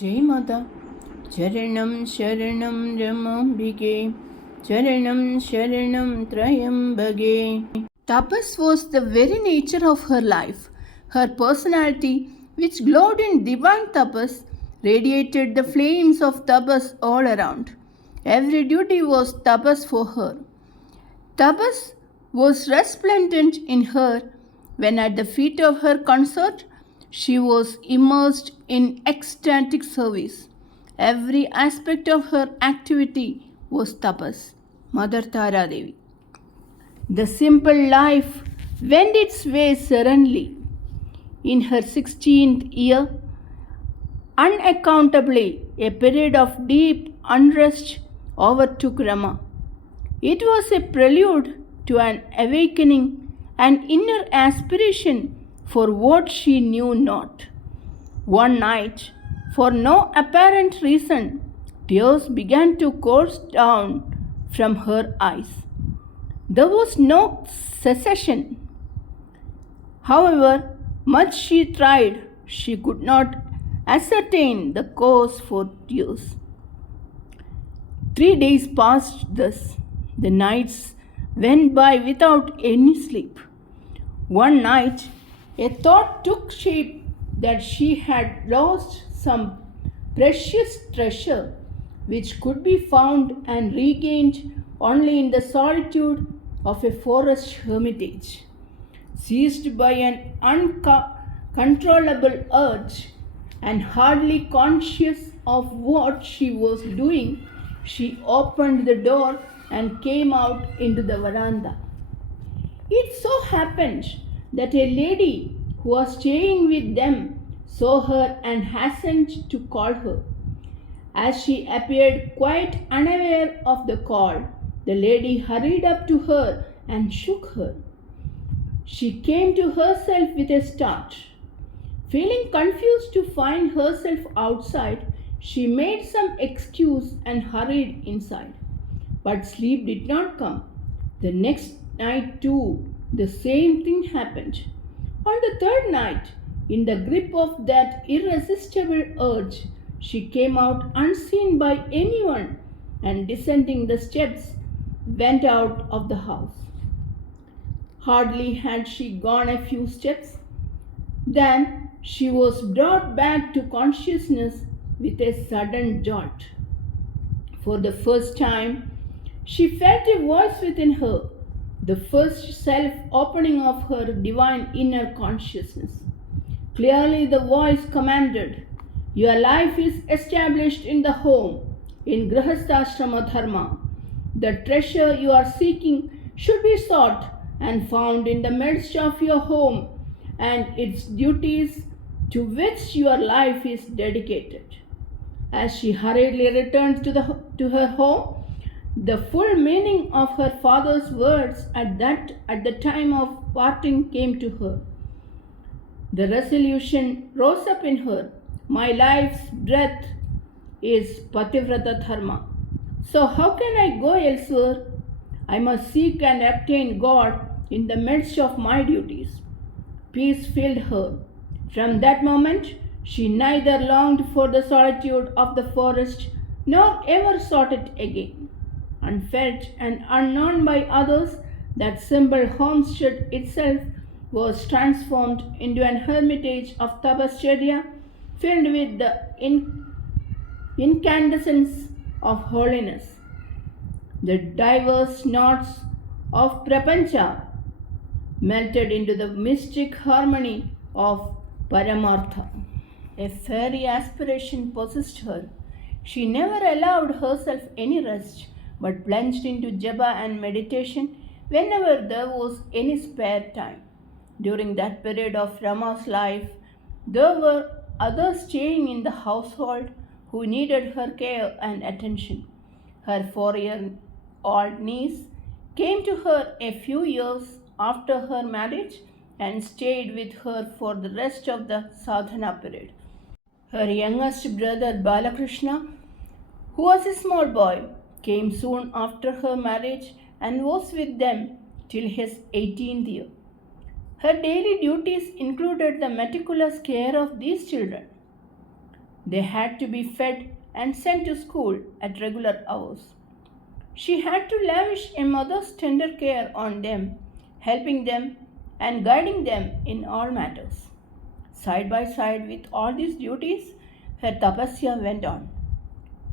जय माता। चरणं शरणं रमाम्बिके, चरणं शरणं त्रयम्बके. Tapas was the very nature of her life. Her personality, which glowed in divine tapas, radiated the flames of tapas all around. Every duty was tapas for her. Tapas was resplendent in her when at the feet of her consort she was immersed in ecstatic service. Every aspect of her activity was tapas. Mother Tara Devi. The simple life went its way serenely. In her 16th year, unaccountably, a period of deep unrest overtook Rama. It was a prelude to an awakening, an inner aspiration for what she knew not. One night, for no apparent reason, tears began to course down from her eyes. There was no cessation. However much she tried, she could not ascertain the cause for tears. 3 days passed thus. The nights went by without any sleep. One night, a thought took shape that she had lost some precious treasure which could be found and regained only in the solitude of a forest hermitage. Seized by an uncontrollable urge and hardly conscious of what she was doing, she opened the door and came out into the veranda. It so happened that a lady who was staying with them saw her and hastened to call her. As she appeared quite unaware of the call, the lady hurried up to her and shook her. She came to herself with a start. Feeling confused to find herself outside, she made some excuse and hurried inside. But sleep did not come. The next night, too, the same thing happened. On the third night, in the grip of that irresistible urge, she came out unseen by anyone and descending the steps, went out of the house. Hardly had she gone a few steps than she was brought back to consciousness with a sudden jolt. For the first time, she felt a voice within her, the first self opening of her divine inner consciousness. Clearly, the voice commanded, "Your life is established in the home, in Grihasthashrama Dharma. The treasure you are seeking should be sought and found in the midst of your home and its duties to which your life is dedicated." As she hurriedly returned to her home, the full meaning of her father's words at the time of parting came to her. The resolution rose up in her. My life's breath is Pativrata Dharma. So how can I go elsewhere? I must seek and obtain God in the midst of my duties. Peace filled her. From that moment, she neither longed for the solitude of the forest nor ever sought it again. Unfelt and unknown by others, that simple homestead itself was transformed into an hermitage of tapascharya filled with the incandescence of holiness. The diverse knots of prapancha melted into the mystic harmony of Paramartha. A fairy aspiration possessed her. She never allowed herself any rest, but plunged into japa and meditation whenever there was any spare time. During that period of Rama's life, there were others staying in the household who needed her care and attention. Her 4-year-old niece came to her a few years after her marriage and stayed with her for the rest of the sadhana period. Her youngest brother Balakrishna, who was a small boy, came soon after her marriage and was with them till his 18th year. Her daily duties included the meticulous care of these children. They had to be fed and sent to school at regular hours. She had to lavish a mother's tender care on them, helping them and guiding them in all matters. Side by side with all these duties, her tapasya went on.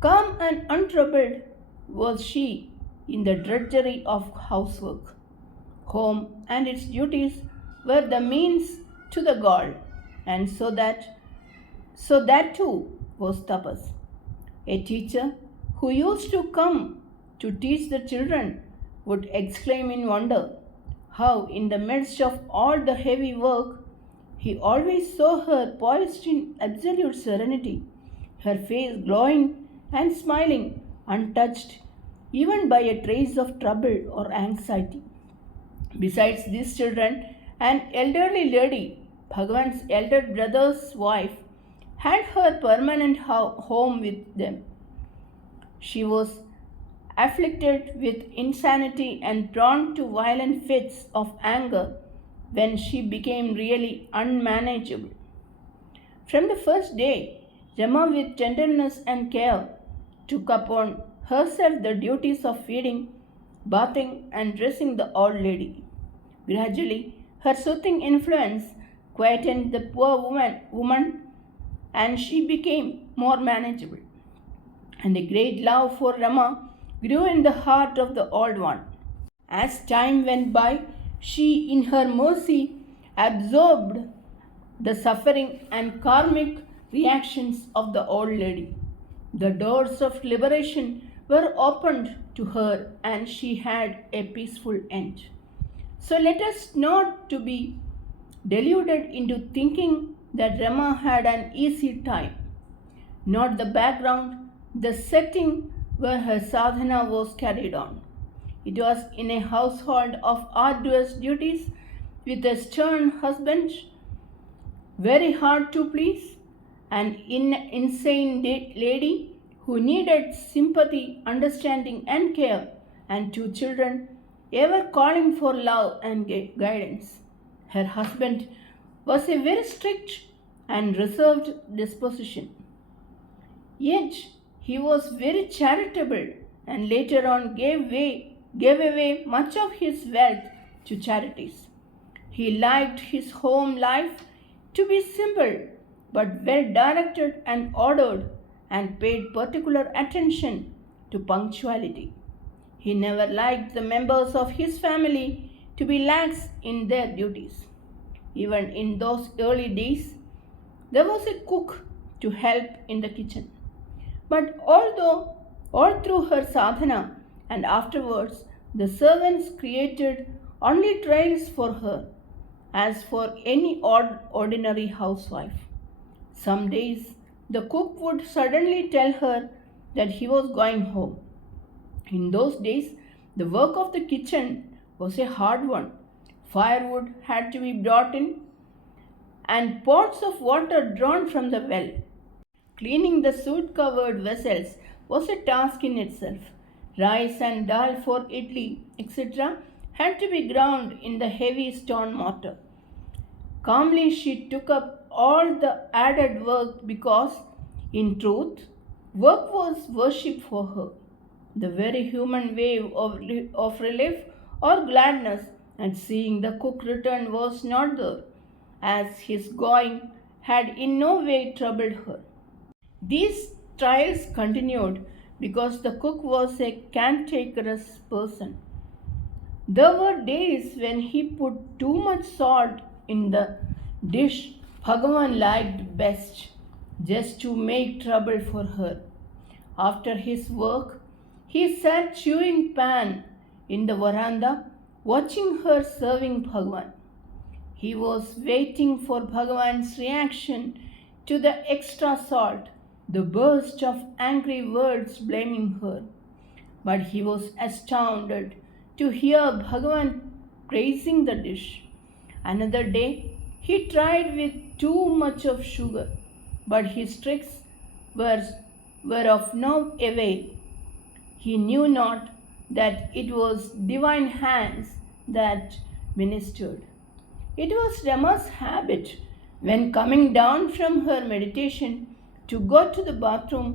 Calm and untroubled was she in the drudgery of housework. Home and its duties were the means to the goal, and so that too was tapas. A teacher who used to come to teach the children would exclaim in wonder how, in the midst of all the heavy work, he always saw her poised in absolute serenity, her face glowing and smiling, untouched even by a trace of trouble or anxiety. Besides these children, an elderly lady, Bhagwan's elder brother's wife, had her permanent home with them. She was afflicted with insanity and prone to violent fits of anger when she became really unmanageable. From the first day, Rama, with tenderness and care, took upon herself the duties of feeding, bathing, and dressing the old lady. Gradually, her soothing influence quietened the poor woman and she became more manageable. And a great love for Rama grew in the heart of the old one. As time went by, she, in her mercy, absorbed the suffering and karmic reactions of the old lady. The doors of liberation were opened to her and she had a peaceful end. So let us not to be deluded into thinking that Rama had an easy time. Not the background, the setting where her sadhana was carried on. It was in a household of arduous duties with a stern husband, very hard to please, an insane lady who needed sympathy, understanding, and care, and two children ever calling for love and guidance. Her husband was a very strict and reserved disposition. Yet he was very charitable and later on gave away much of his wealth to charities. He liked his home life to be simple but well directed and ordered and paid particular attention to punctuality. He never liked the members of his family to be lax in their duties. Even in those early days, there was a cook to help in the kitchen. But although all through her sadhana and afterwards, the servants created only trials for her, as for any ordinary housewife. Some days, the cook would suddenly tell her that he was going home. In those days, the work of the kitchen was a hard one. Firewood had to be brought in and pots of water drawn from the well. Cleaning the soot covered vessels was a task in itself. Rice and dal for idli, etc., had to be ground in the heavy stone mortar. Calmly she took up all the added work because, in truth, work was worship for her. The very human wave of relief or gladness at seeing the cook return was not there, as his going had in no way troubled her. These trials continued because the cook was a cantankerous person. There were days when he put too much salt in the dish Bhagavan liked best, just to make trouble for her. After his work, he sat chewing pan in the veranda, watching her serving Bhagavan. He was waiting for Bhagavan's reaction to the extra salt, the burst of angry words blaming her. But he was astounded to hear Bhagavan praising the dish. Another day, he tried with too much of sugar, but his tricks were of no avail. He knew not that it was divine hands that ministered. It was Rama's habit, when coming down from her meditation, to go to the bathroom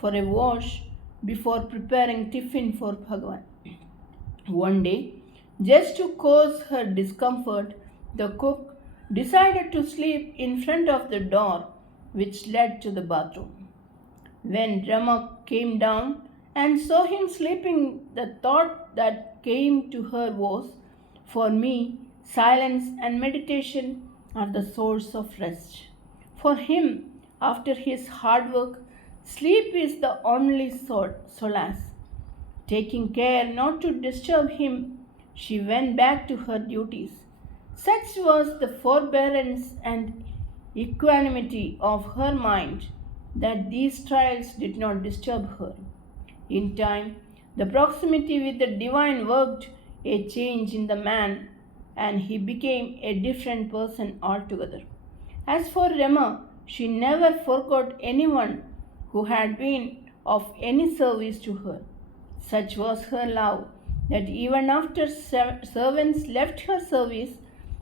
for a wash before preparing tiffin for Bhagwan. One day, just to cause her discomfort, the cook decided to sleep in front of the door which led to the bathroom. When Rama came down and saw him sleeping, the thought that came to her was, for me, silence and meditation are the source of rest. For him, after his hard work, sleep is the only solace. Taking care not to disturb him, she went back to her duties. Such was the forbearance and equanimity of her mind that these trials did not disturb her. In time, the proximity with the divine worked a change in the man, and he became a different person altogether. As for Rema, she never forgot anyone who had been of any service to her. Such was her love that even after servants left her service,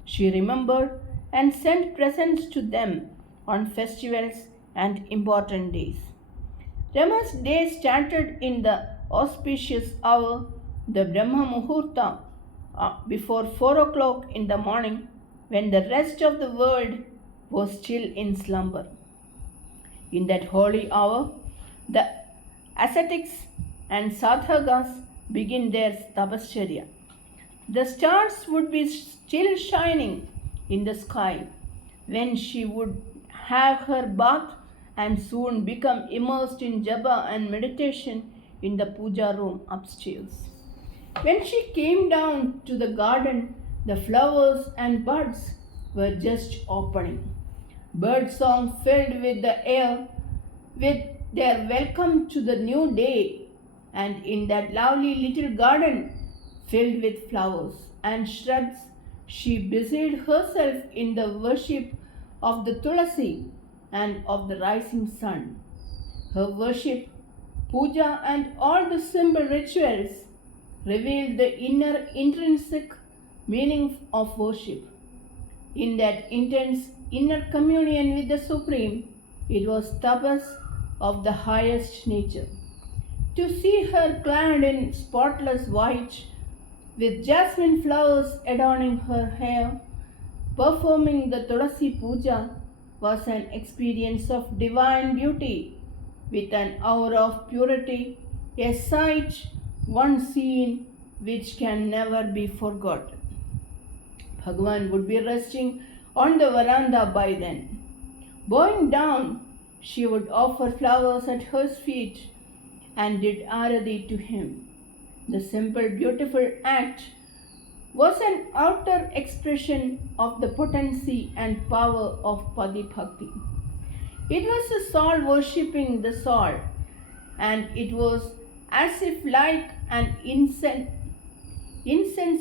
she remembered and sent presents to them on festivals and important days. Rama's day started in the auspicious hour, the Brahma Muhurta, before 4 o'clock in the morning, when the rest of the world was still in slumber. In that holy hour, the ascetics and sadhakas begin their tapasya. The stars would be still shining in the sky when she would have her bath and soon become immersed in japa and meditation in the puja room upstairs. When she came down to the garden, the flowers and buds were just opening. Bird song filled with the air with their welcome to the new day, and in that lovely little garden filled with flowers and shrubs, she busied herself in the worship of the Tulasi and of the rising sun. Her worship, puja, and all the simple rituals revealed the intrinsic meaning of worship. In that intense inner communion with the Supreme, it was tapas of the highest nature. To see her clad in spotless white, with jasmine flowers adorning her hair, performing the Tulasi Puja, was an experience of divine beauty, with an aura of purity, a sight one seen which can never be forgotten. Bhagwan would be resting on the veranda by then. Bowing down, she would offer flowers at his feet and did arati to him. The simple, beautiful act was an outer expression of the potency and power of Padi Bhakti. It was the soul worshipping the soul, and it was as if like an incense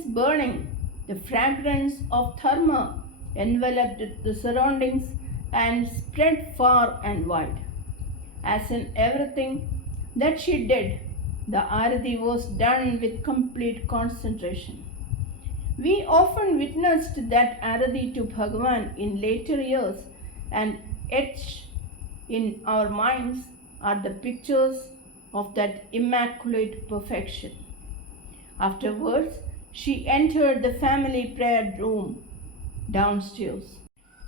burning, the fragrance of dharma enveloped the surroundings and spread far and wide. As in everything that she did, the arati was done with complete concentration. We often witnessed that arati to Bhagavan in later years, and etched in our minds are the pictures of that immaculate perfection. Afterwards, she entered the family prayer room downstairs.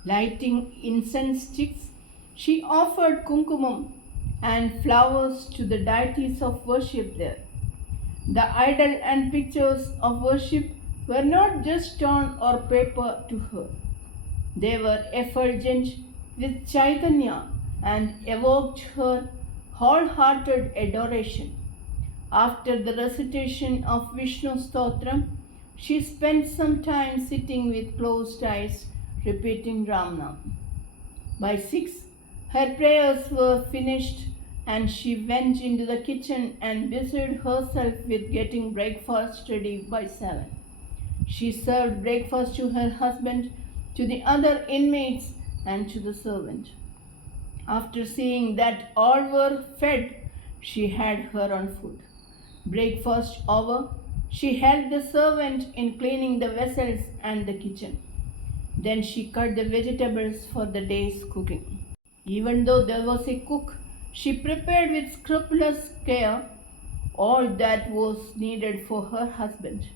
Lighting incense sticks, she offered kumkumam and flowers to the deities of worship there. The idol and pictures of worship were not just stone or paper to her. They were effulgent with Chaitanya and evoked her wholehearted adoration. After the recitation of Vishnu Stotram, she spent some time sitting with closed eyes, repeating Ramnam. By 6, her prayers were finished, and she went into the kitchen and busied herself with getting breakfast ready by 7. She served breakfast to her husband, to the other inmates, and to the servant. After seeing that all were fed, she had her own food. Breakfast over, she helped the servant in cleaning the vessels and the kitchen. Then she cut the vegetables for the day's cooking. Even though there was a cook, she prepared with scrupulous care all that was needed for her husband.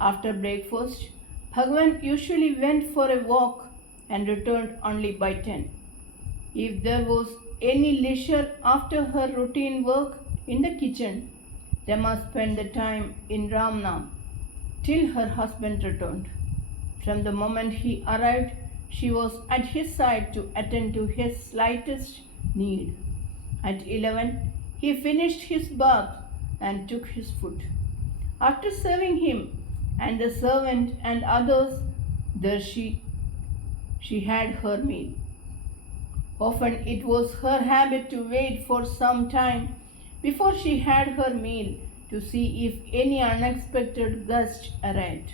After breakfast, Bhagwan usually went for a walk and returned only by 10. If there was any leisure after her routine work in the kitchen, Rama spent the time in Ramnam till her husband returned. From the moment he arrived, she was at his side to attend to his slightest need. At 11, he finished his bath and took his food. After serving him and the servant and others, there she had her meal. Often it was her habit to wait for some time before she had her meal to see if any unexpected guest arrived.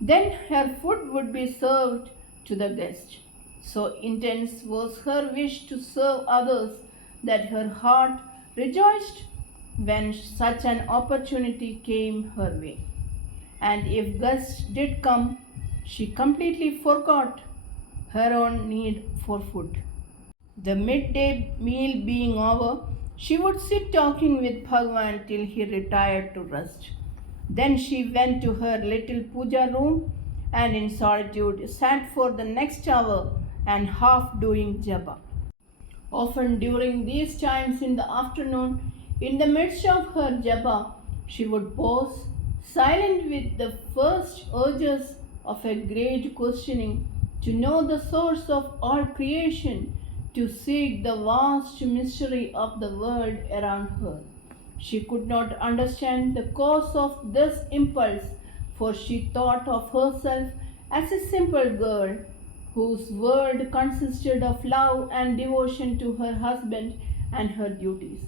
Then her food would be served to the guest. So intense was her wish to serve others that her heart rejoiced when such an opportunity came her way. And if guests did come, she completely forgot her own need for food. The midday meal being over, she would sit talking with Bhagwan till he retired to rest. Then she went to her little puja room and in solitude sat for the next hour and half doing japa. Often during these times in the afternoon, in the midst of her japa, she would pause, silent with the first urges of a great questioning to know the source of all creation, to seek the vast mystery of the world around her. She could not understand the cause of this impulse, for she thought of herself as a simple girl whose world consisted of love and devotion to her husband and her duties.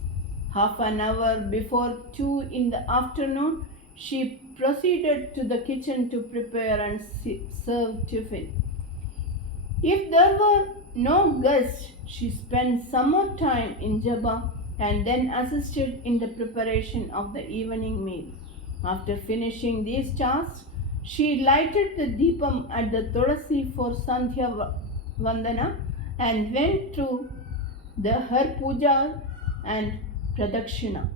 Half an hour before 2 in the afternoon, she proceeded to the kitchen to prepare and serve tiffin. If there were no guests, she spent some more time in Jabba and then assisted in the preparation of the evening meal. After finishing these tasks, she lighted the deepam at the Tulasi for Sandhya Vandana and went through her puja and pradakshina.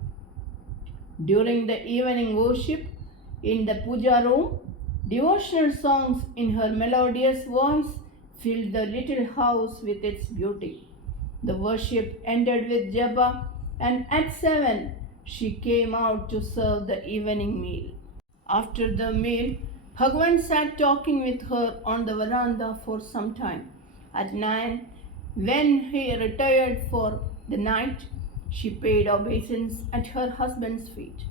During the evening worship in the puja room, devotional songs in her melodious voice filled the little house with its beauty. The worship ended with japa, and at 7 she came out to serve the evening meal. After the meal, Bhagwan sat talking with her on the veranda for some time. At 9, when he retired for the night, she paid obeisance at her husband's feet.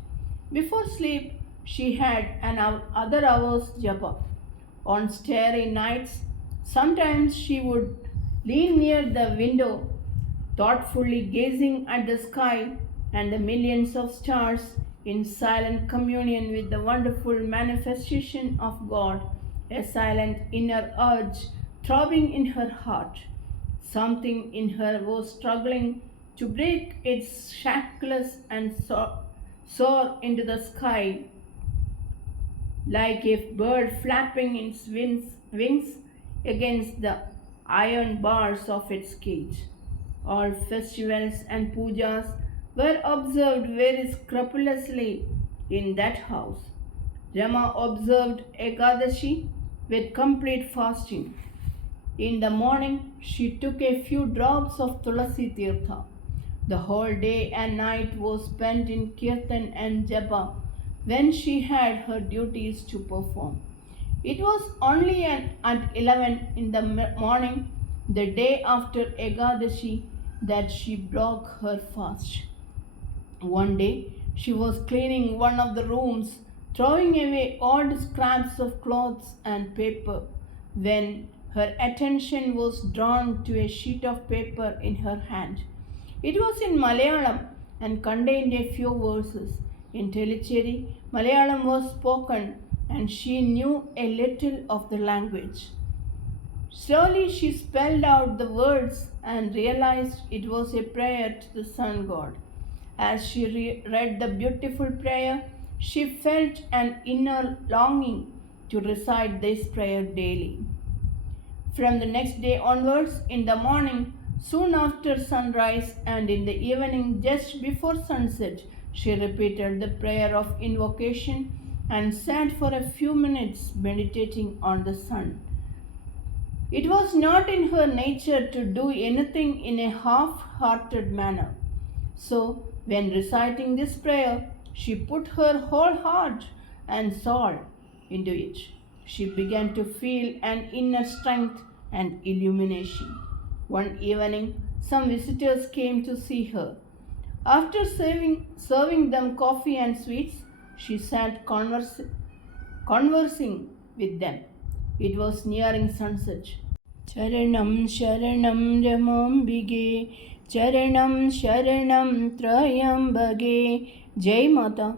Before sleep, she had an other hour's japa. On starry nights, sometimes she would lean near the window, thoughtfully gazing at the sky and the millions of stars in silent communion with the wonderful manifestation of God, a silent inner urge throbbing in her heart. Something in her was struggling to break its shackles and soar into the sky like a bird flapping its wings against the iron bars of its cage. All festivals and pujas were observed very scrupulously in that house. Rama observed Ekadashi with complete fasting. In the morning, she took a few drops of Tulasi Tirtha. The whole day and night was spent in Kirtan and Japa when she had her duties to perform. It was only at 11 in the morning, the day after Ekadashi, that she broke her fast. One day, she was cleaning one of the rooms, throwing away old scraps of clothes and paper, when her attention was drawn to a sheet of paper in her hand. It was in Malayalam and contained a few verses. In Tellicherry, Malayalam was spoken and she knew a little of the language. Slowly she spelled out the words and realized it was a prayer to the sun god. As she read the beautiful prayer, she felt an inner longing to recite this prayer daily. From the next day onwards, in the morning, Soon after sunrise and in the evening, just before sunset, she repeated the prayer of invocation and sat for a few minutes meditating on the sun. It was not in her nature to do anything in a half hearted manner. So, when reciting this prayer, she put her whole heart and soul into it. She began to feel an inner strength and illumination. One evening, some visitors came to see her. After serving them coffee and sweets, she sat conversing with them. It was nearing sunset. Charanam Sharanam Ramambige Charanam Sharanam Trayambage. Jai Mata.